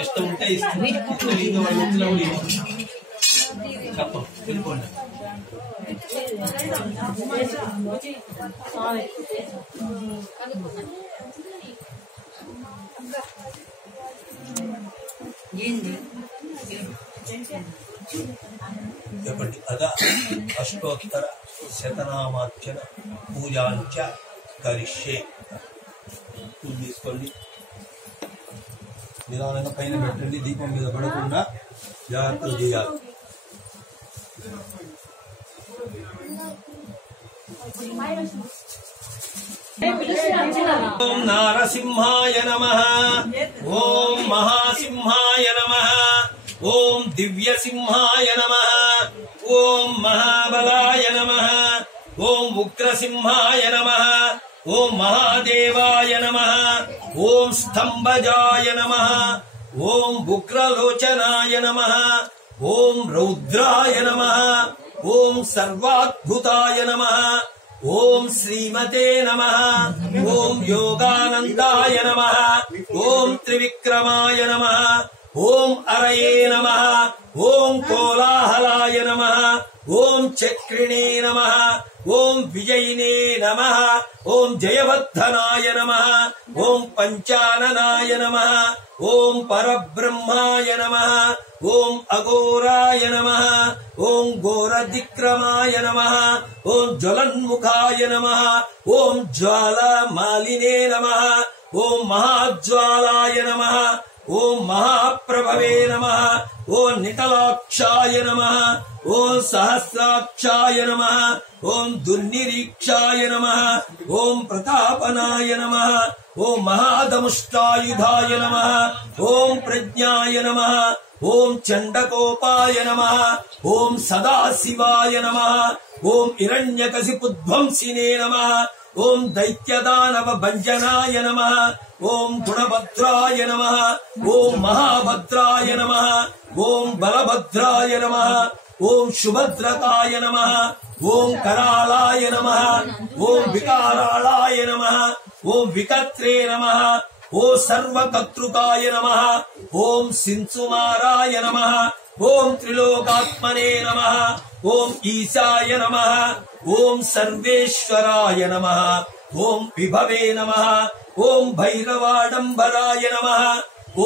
ఇష్టం ఉంటే ఇష్టం వాళ్ళు వచ్చినప్పుడు చెప్పం వెళ్ళిపోండి. చెప్పండి. అదా అష్టోత్తర శతనామార్చన పూజాంచ కరిష్యే. పూజ తీసుకోండి, నిదానంగా పైన పెట్టండి, దీపం మీద పడకుండా జాగ్రత్తలు చేయాలి. ఓం నారసింహాయ నమః, ఓం మహాసింహాయ నమః, ఓం దివ్యసింహాయ నమః, ఓం మహాబలాయ నమః, ఓం ఉగ్రసింహాయ నమః, ఓం మహాదేవాయ నమః, ఓం స్తంభజాయ నమః, ఓం ఉగ్రలోచనాయ నమః, ఓం రౌద్రాయ నమః, ఓం సర్వాద్భుతాయ నమః, ఓం శ్రీమతే నమః, ఓం యోగానందాయ నమః, ఓం త్రివిక్రమాయ నమః, ఓం అరయే నమః, ఓం కోలాహలాయ నమః, ఓం చక్రిణే నమః, ఓం విజయినే నమః, ఓం జయవర్ధనాయ నమః, ఓం పంచాననాయ నమః, ఓం పరబ్రహ్మాయ నమః, ఓం అఘోరాయ నమః, ఓం ఘోరదిక్రమాయ నమః, ఓం జ్వలన్ముఖాయ నమః, ఓం జ్వాలమాలినే నమః, ఓం మహాజ్వాలాయ నమః, ఓం మహాప్రభవే నమః, ఓం నిటలాక్షాయ నమః, ఓం సహస్రాక్షాయ నమః, ఓం దుర్నిరీక్షాయ నమః, ఓం ప్రతాపనాయ నమః, ఓం మహాదముష్టాయుధాయ నమః, ఓం ప్రజ్ఞాయ నమః, ఓం చండకోపాయ నమః, ఓం సదాశివాయ నమః, ఓం హిరణ్యకశిపుధ్వంసినే నమః, ఓం దైత్యదానవ భంజనాయ నమః, ఓం గుణభద్రాయ నమః, ఓం మహాభద్రాయ నమః, ఓం బలభద్రాయ నమః, ఓం శుభద్రతాయ నమః, ఓం కరాళాయ నమః, ఓం వికారాళాయ నమః, ఓం వికత్రే నమః, ఓం సర్వకర్తృకాయ నమః, ఓం సింసుమారాయ నమః, ఓం త్రిలోకాత్మనే నమః, ఓం ఈశాయ నమః, ఓం సర్వేశ్వరాయ నమః, ఓం విభవే నమః, ఓం భైరవాడంబరాయ నమః,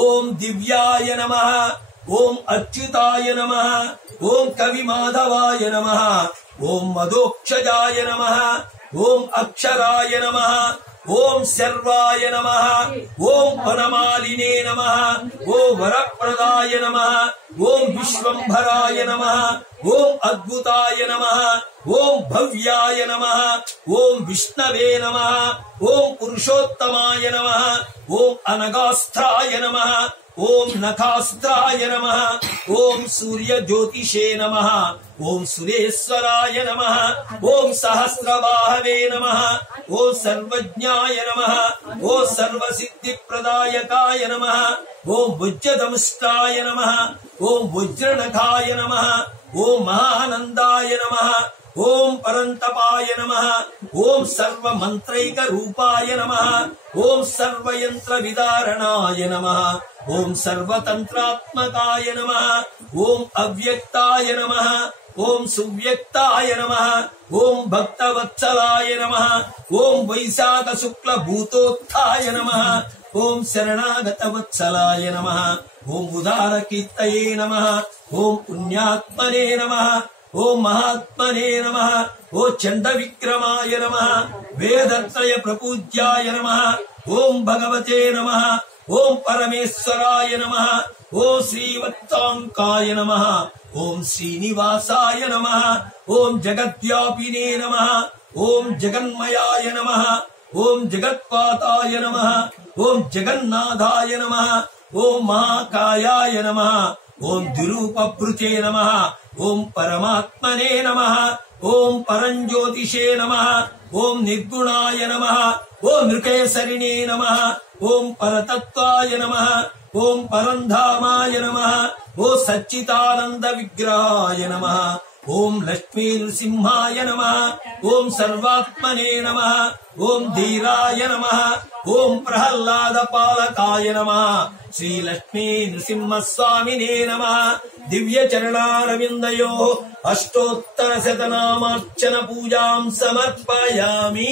ఓం దివ్యాయ నమః, ఓం అచ్యుతాయ నమః, ఓం కవిమాధవాయ నమః, ఓం మదోక్షజాయ నమః, ఓం అక్షరాయ నమః, ఓం శర్వాయ నమః, ఓం వనమాలినే నమః, ఓం వరప్రదాయ నమః, ఓం విశ్వంభరాయ నమః, ఓం అద్భుతాయ నమః, ఓం భవ్యాయ నమః, ఓం విష్ణవే నమః, ఓం పురుషోత్తమాయ నమః, ఓం అనగాస్త్రాయ నమః, ఓం నఖాస్త్రాయ నమః, ఓం సూర్యజ్యోతిషే నమః, ఓం సురేశ్వరాయ నమః, ఓం సహస్రబాహవే నమః, ఓం సర్వజ్ఞాయ నమః, ఓం సర్వసిద్ధిప్రదాయకాయ నమః, ఓం వజ్రదముష్టాయ నమః, ఓం వజ్రనఖాయ నమః, ఓం మహానందాయ నమః, ఓం పరంతపాయ నమః, ఓం సర్వమంత్రైక రూపాయ నమః, ఓం సర్వయంత్ర విదారణాయ నమః, ఓం సర్వతంత్రాత్మకాయ నమః, ఓం అవ్యక్తాయ నమః, ఓం సువ్యక్తాయ నమః, ఓం భక్తవత్సలాయ నమః, ఓం వైశాఖ శుక్ల భూతోత్థాయ నమః, ఓం శరణాగతవత్సలాయ నమః, ఓం ఉదారకీర్తయే నమః, ఓం పుణ్యాత్మనే నమః, ఓం మహాత్మనే నమః, ఓ చండ విక్రమాయ నమః, వేదత్రయ ప్రపూజ్యాయ నమః, ఓం భగవతే నమః, ఓం పరమేశ్వరాయ నమః, ఓం శ్రీవత్సాంకాయ నమః, ఓం శ్రీనివాసాయ నమః, ఓం జగద్వ్యాపినే నమః, ఓం జగన్మయాయ నమః, ఓం జగత్పాతాయ నమః, ఓం జగన్నాథాయ నమః, ఓం మహాకాయాయ నమః, ఓం ద్విరూపభృతే నమః, ఓం పరమాత్మనే నమః, ఓం పరంజ్యోతిషే నమః, ఓం నిర్గుణాయ నమః, ఓం నృకేసరిణే నమః, ఓం పరతత్వాయ నమః, ఓం పరంధామాయ నమః, ఓ సచ్చిదానంద విగ్రహాయ నమః, ఓం లక్ష్మీ నృసింహాయ నమః. ఓం సర్వాత్మనే నమః. ఓం ధీరాయ నమః. ఓం ప్రహ్లాద పాలకాయ నమః. శ్రీ లక్ష్మీ నృసింహస్వామినే నమః. దివ్య చరణారవిందయో అష్టోత్తర శతనామార్చన పూజాం సమర్పయామి.